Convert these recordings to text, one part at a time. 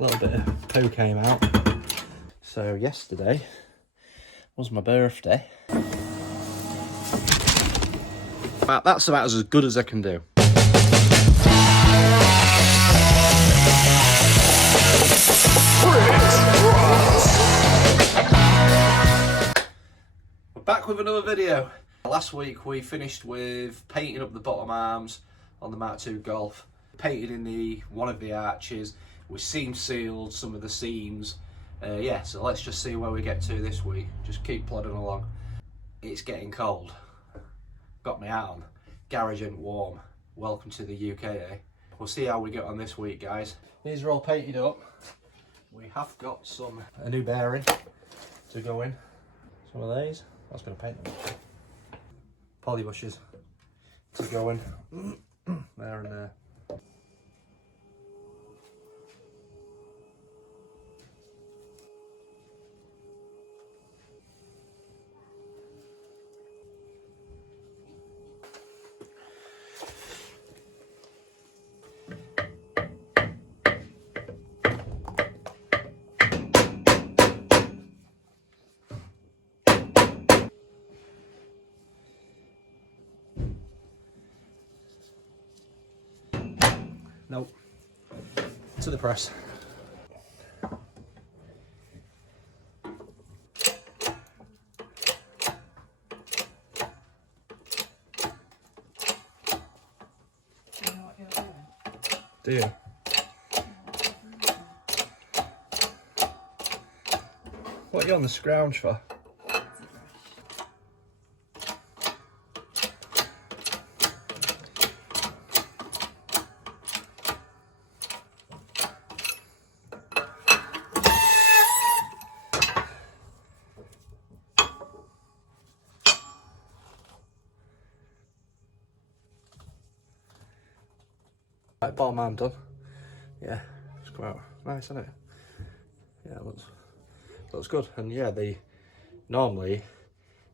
A little bit of poo came out. So yesterday was my birthday. That's about as good as I can do. We're back with another video. Last week we finished with painting up the bottom arms on the Mark II Golf. Painted in one of the arches. We seam sealed some of the seams. Yeah, so let's just see where we get to this week. Just keep plodding along. It's getting cold. Got my hat on. Garage ain't warm. Welcome to the UK, eh? We'll see how we get on this week, guys. These are all painted up. We have got a new bearing to go in. Some of these. I was going to paint them. Poly bushes to go in. There and there. Nope. To the press. You know what you're doing? Do you? What are you on the scrounge for? Right, bottom arm done. Yeah, it's come out nice, isn't it? Yeah, it looks good. And yeah, normally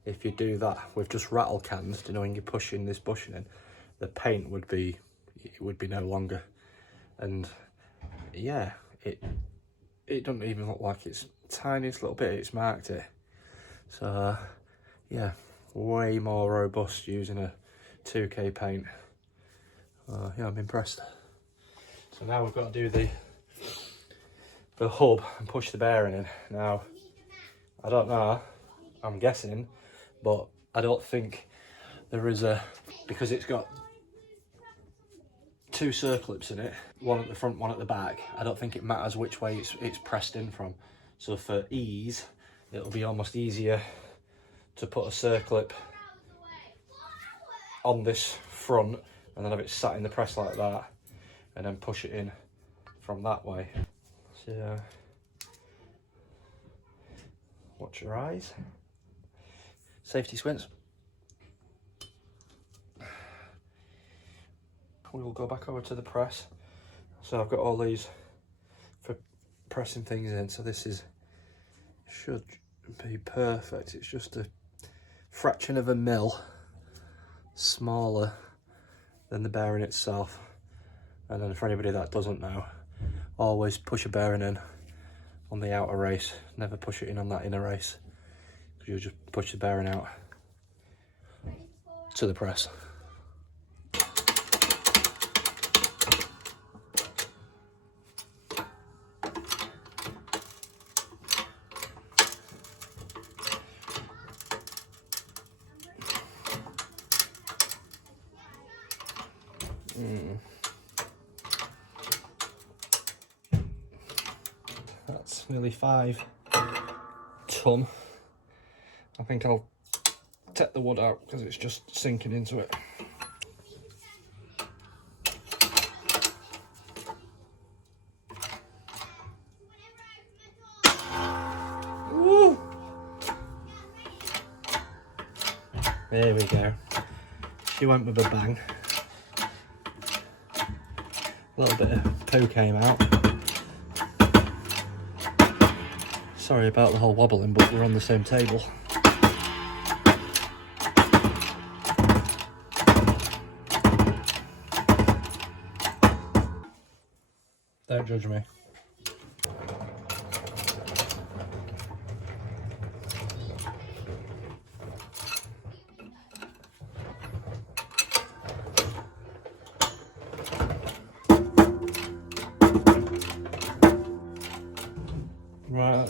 if you do that with just rattle cans, you know, when you're pushing this bushing in, the paint would be no longer. And yeah, it doesn't even look like it's tiniest little bit it's marked it. So yeah, way more robust using a 2K paint. Yeah, I'm impressed. So now we've got to do the hub and push the bearing in. Now, I don't know, I'm guessing, but I don't think there is because it's got two circlips in it, one at the front, one at the back. I don't think it matters which way it's pressed in from. So for ease, it'll be almost easier to put a circlip on this front and then have it sat in the press like that, and then push it in from that way. So, watch your eyes. Safety squints. We will go back over to the press. So I've got all these for pressing things in, so this should be perfect. It's just a fraction of a mil smaller than the bearing itself. And then for anybody that doesn't know, always push a bearing in on the outer race, never push it in on that inner race, because you'll just push the bearing out to the press. That's nearly 5 ton. I think I'll take the wood out because it's just sinking into it. Woo! There we go. She went with a bang. A little bit of poo came out. Sorry about the whole wobbling, but we're on the same table. Don't judge me.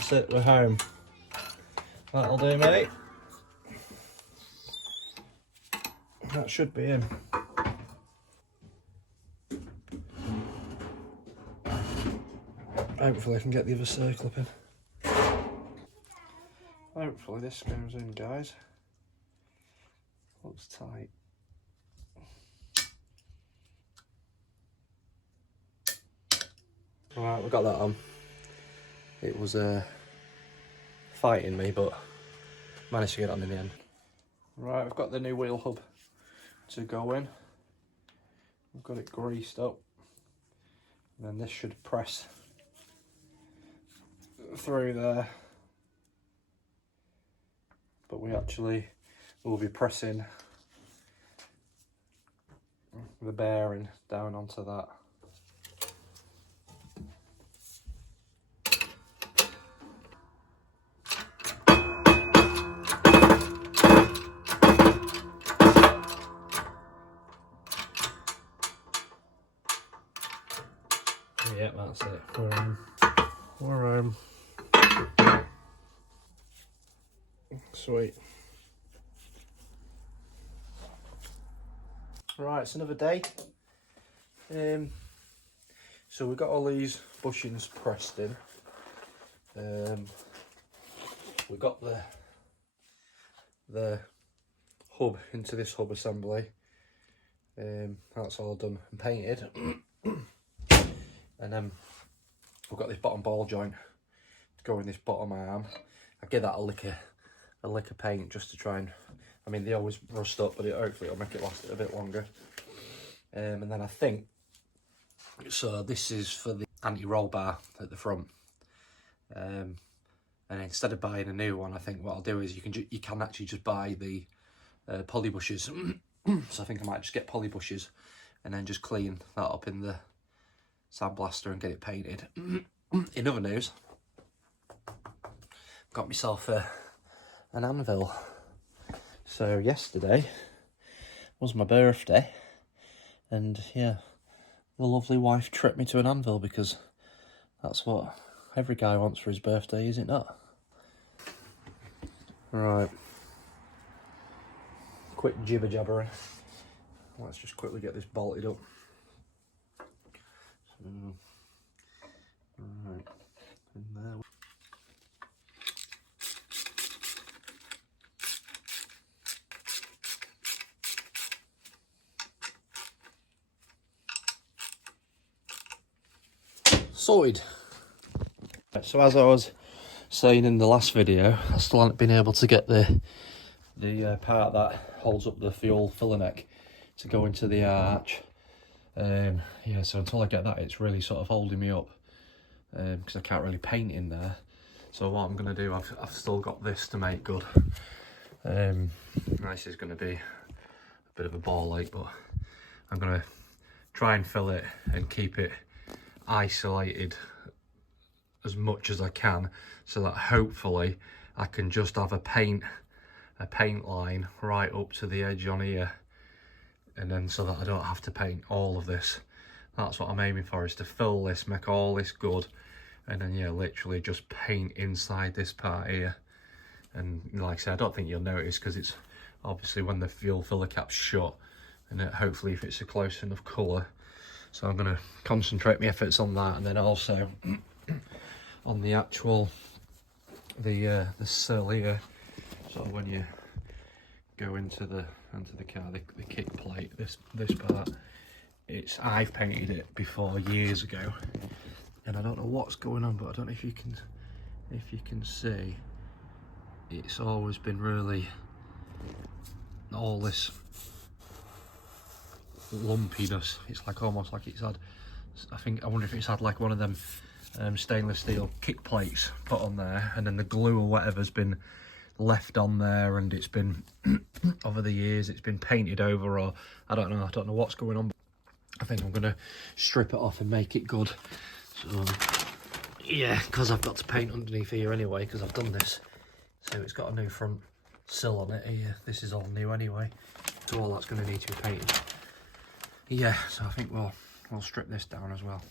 That's it, we're home. That'll do, mate. That should be him. Hopefully I can get the other circle up in. Hopefully this goes in, guys. Looks tight. Right, we got that on. It was fighting me, but managed to get it on in the end. Right, we've got the new wheel hub to go in. We've got it greased up. And then this should press through there. But we actually will be pressing the bearing down onto that. Yeah, that's it. We're home. Sweet. Right, it's another day. So we got all these bushings pressed in. We got the hub into this hub assembly. That's all done and painted. And then we've got this bottom ball joint to go in this bottom arm. I give that a lick of paint just to try and, I mean they always rust up, but hopefully it'll make it last a bit longer. And then I think, so this is for the anti-roll bar at the front. And instead of buying a new one, I think what I'll do is you can actually just buy the poly bushes. So I think I might just get poly bushes and then just clean that up in the sandblaster and get it painted. In other news, got myself an anvil. So yesterday was my birthday, and yeah, the lovely wife tripped me to an anvil because that's what every guy wants for his birthday, is it not? Right, quick jibber jabbering. Let's just quickly get this bolted up. So, right, in there. Sorted. So as I was saying in the last video, I still haven't been able to get the part that holds up the fuel filler neck to go into the arch. Yeah, so until I get that, it's really sort of holding me up because I can't really paint in there. So what I'm going to do, I've still got this to make good. This is going to be a bit of a ball ache, but I'm going to try and fill it and keep it isolated as much as I can, so that hopefully I can just have a paint line right up to the edge on here, and then so that I don't have to paint all of this. That's what I'm aiming for, is to fill this, make all this good, and then yeah, literally just paint inside this part here. And like I said, I don't think you'll notice because it's obviously when the fuel filler cap's shut, and hopefully if it's a close enough colour. So I'm going to concentrate my efforts on that, and then also on the actual the sill here. So when you go into the car, the kick plate, this part, I've painted it before years ago, and I don't know what's going on, but I don't know if you can see, it's always been really all this lumpiness. It's like almost like it's had, I wonder if it's had like one of them stainless steel kick plates put on there, and then the glue or whatever's been left on there, and it's been over the years it's been painted over, or I don't know what's going on. But I think I'm gonna strip it off and make it good. So yeah, because I've got to paint underneath here anyway, because I've done this. So it's got a new front sill on it here. This is all new anyway, so all that's going to need to be painted. Yeah, so I think we'll strip this down as well.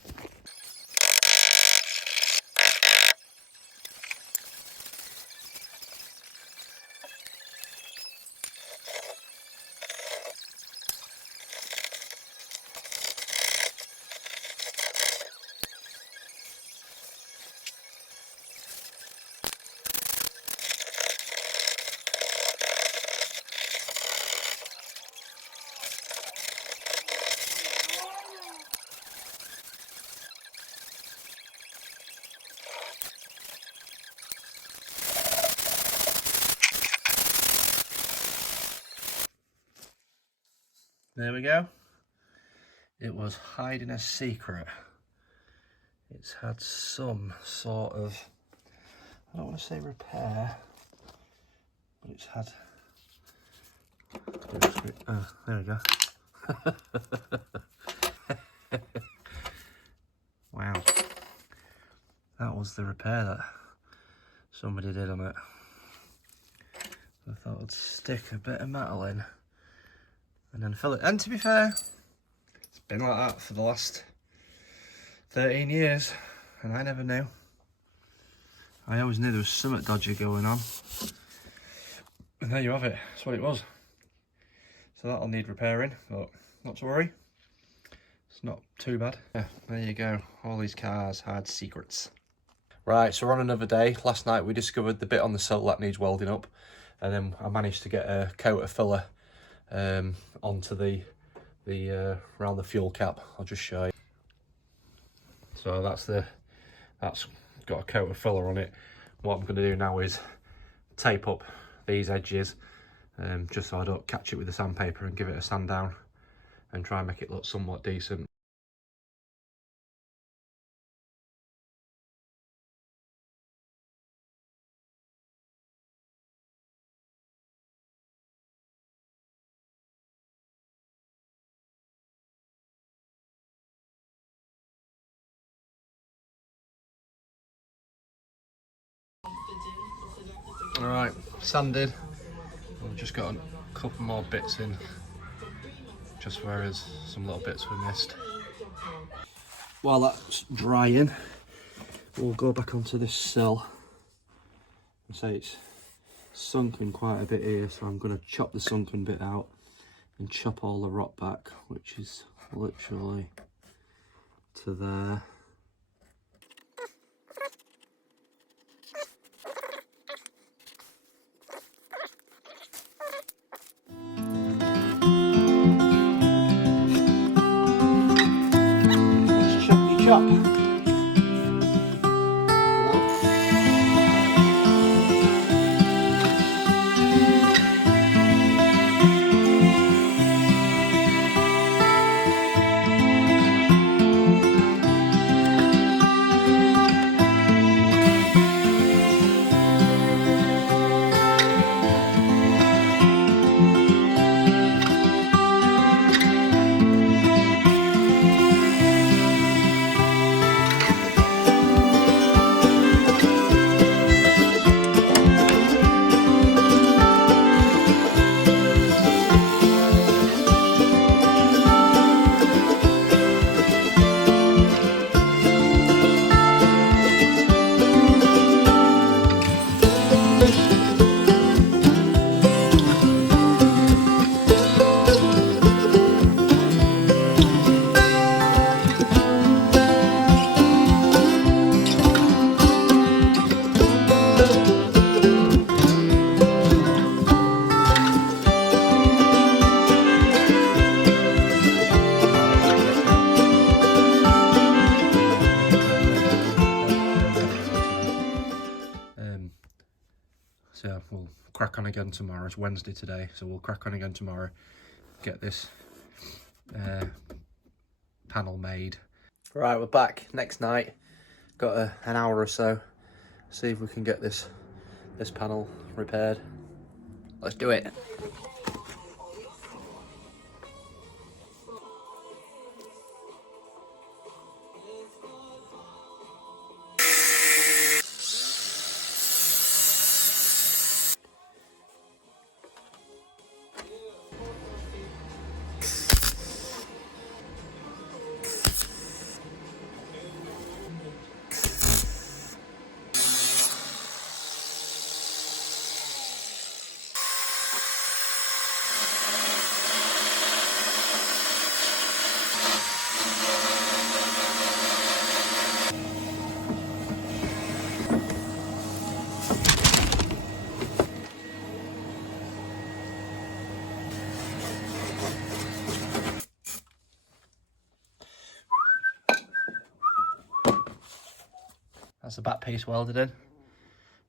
There we go. It was hiding a secret. It's had some sort of, I don't want to say repair, but it's had, oh, there we go. Wow, that was the repair that somebody did on it. I thought I'd stick a bit of metal in and then fill it. And to be fair, it's been like that for the last 13 years and I never knew. I always knew there was something dodgy going on. And there you have it, that's what it was. So that'll need repairing, but not to worry. It's not too bad. Yeah, there you go. All these cars had secrets. Right, so we're on another day. Last night we discovered the bit on the sill that needs welding up. And then I managed to get a coat of filler onto the around the fuel cap. I'll just show you. So that's got a coat of filler on it. What I'm going to do now is tape up these edges, just so I don't catch it with the sandpaper, and give it a sand down and try and make it look somewhat decent. Alright, sanded. I've just got a couple more bits in, just whereas some little bits were missed. While that's drying, we'll go back onto this sill. I say it's sunken quite a bit here, so I'm going to chop the sunken bit out and chop all the rot back, which is literally to there. Chop. So we'll crack on again tomorrow. It's Wednesday today, so we'll crack on again tomorrow, get this panel made. Right, we're back next night. Got an hour or so. See if we can get this panel repaired. Let's do it. That's the back piece welded in,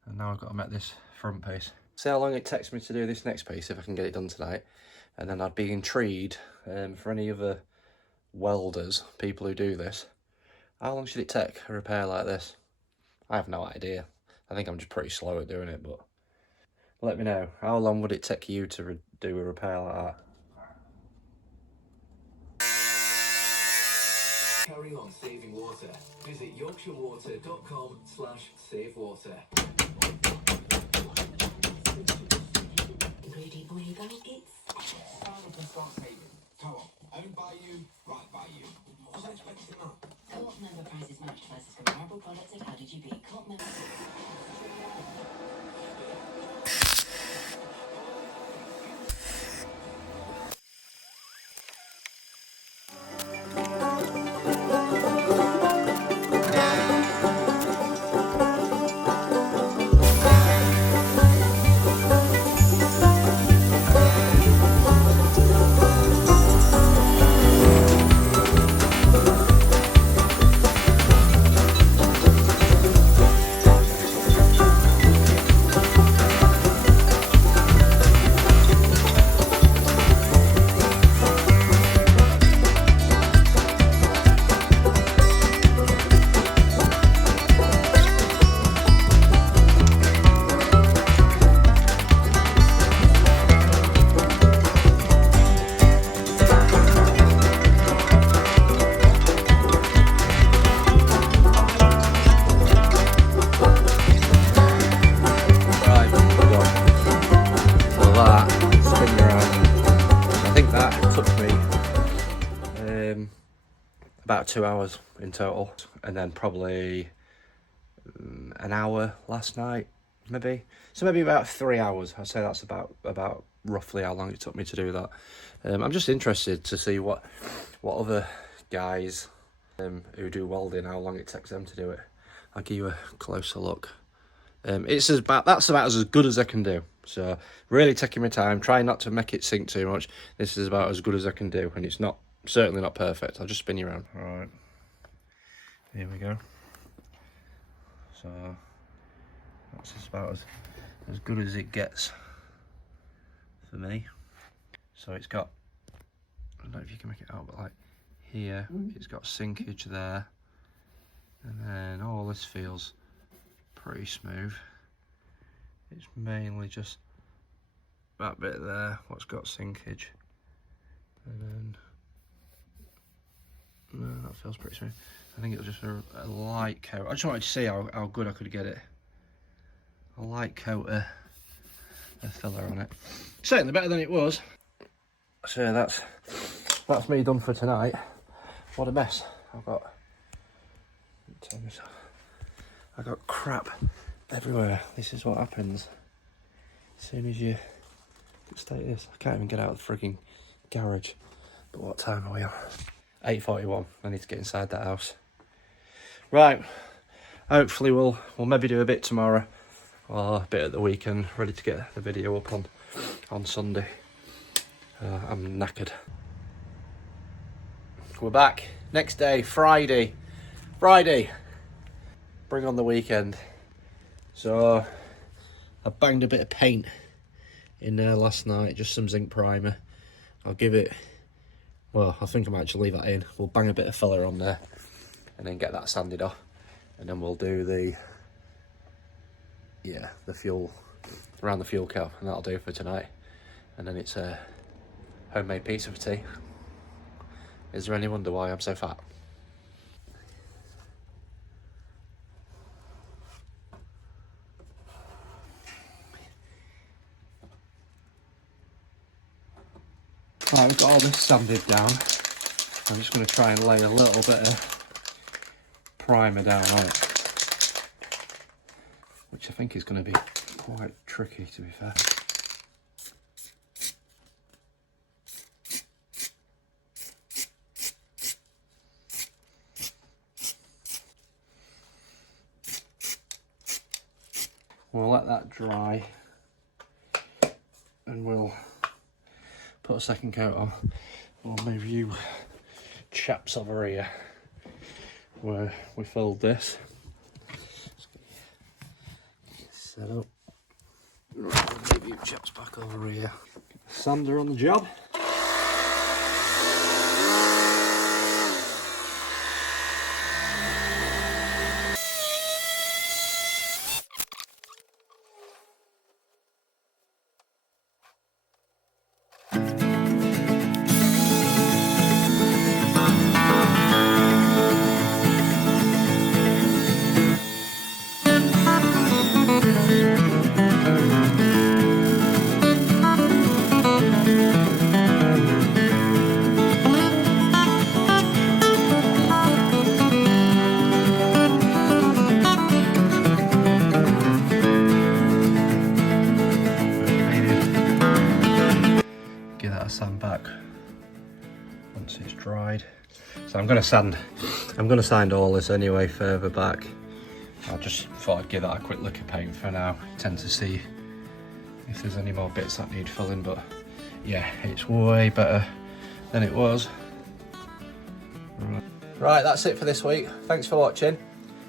and now I've got to make this front piece. See how long it takes me to do this next piece, if I can get it done tonight, And then I'd be intrigued for any other welders, people who do this, how long should it take a repair like this? I have no idea. I think I'm just pretty slow at doing it, but let me know. How long would it take you to do a repair like that? Carry on saving water. Visit yorkshirewater.com/savewater. Ingredient where you go, it's Start saving. Co-op. Owned by you, right by you. I wasn't expecting that. Co-op member prices matched versus comparable products at LDGP. Co-op member. About 2 hours in total, and then probably an hour last night, maybe. So maybe about 3 hours. I'd say that's about roughly how long it took me to do that. I'm just interested to see what other guys who do welding, how long it takes them to do it. I'll give you a closer look. That's about as good as I can do. So really taking my time, trying not to make it sink too much. This is about as good as I can do, and it's certainly not perfect. I'll just spin you around. All right, here we go. So that's just about as good as it gets for me. So it's got, I don't know if you can make it out, but like here, it's got sinkage there, and then all this feels pretty smooth. It's mainly just that bit there what's got sinkage, and then no, that feels pretty smooth. I think it was just a light coat. I just wanted to see how good I could get it. A light coat of filler on it. Certainly better than it was. So that's me done for tonight. What a mess. I've got crap everywhere. This is what happens as soon as you state this. I can't even get out of the frigging garage. But what time are we on? 8:41. I need to get inside that house. Right. Hopefully we'll maybe do a bit tomorrow, or a bit at the weekend, ready to get the video up on Sunday. I'm knackered. We're back. Next day, Friday. Bring on the weekend. So I banged a bit of paint in there last night, just some zinc primer. I'll give it, well, I think I might actually leave that in. We'll bang a bit of filler on there and then get that sanded off, and then we'll do the fuel, around the fuel cap, and that'll do for tonight. And then it's a homemade pizza for tea. Is there any wonder why I'm so fat? Right, we've got all this sanded down. I'm just going to try and lay a little bit of primer down on it, which I think is going to be quite tricky, to be fair. We'll let that dry and we'll put a second coat on. Or maybe you chaps over here where we filled this. Set up. Maybe you chaps back over here. Sander on the job. I'm gonna sand all this anyway further back. I just thought I'd give that a quick lick of paint for now. Tend to see if there's any more bits that need filling, but yeah, it's way better than it was. Right, that's it for this week. Thanks for watching.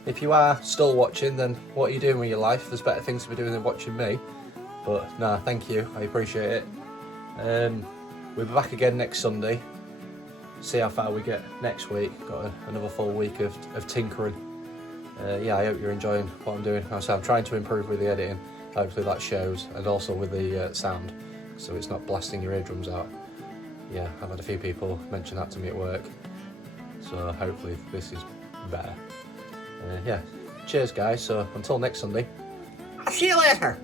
If you are still watching, then what are you doing with your life? There's better things to be doing than watching me. But nah, thank you, I appreciate it. We'll be back again next Sunday. See how far we get next week. Got another full week of tinkering. Yeah, I hope you're enjoying what I'm doing. I'm trying to improve with the editing. Hopefully that shows, and also with the sound, so it's not blasting your eardrums out. Yeah, I've had a few people mention that to me at work, so hopefully this is better. Yeah, cheers guys, so until next Sunday, I'll see you later.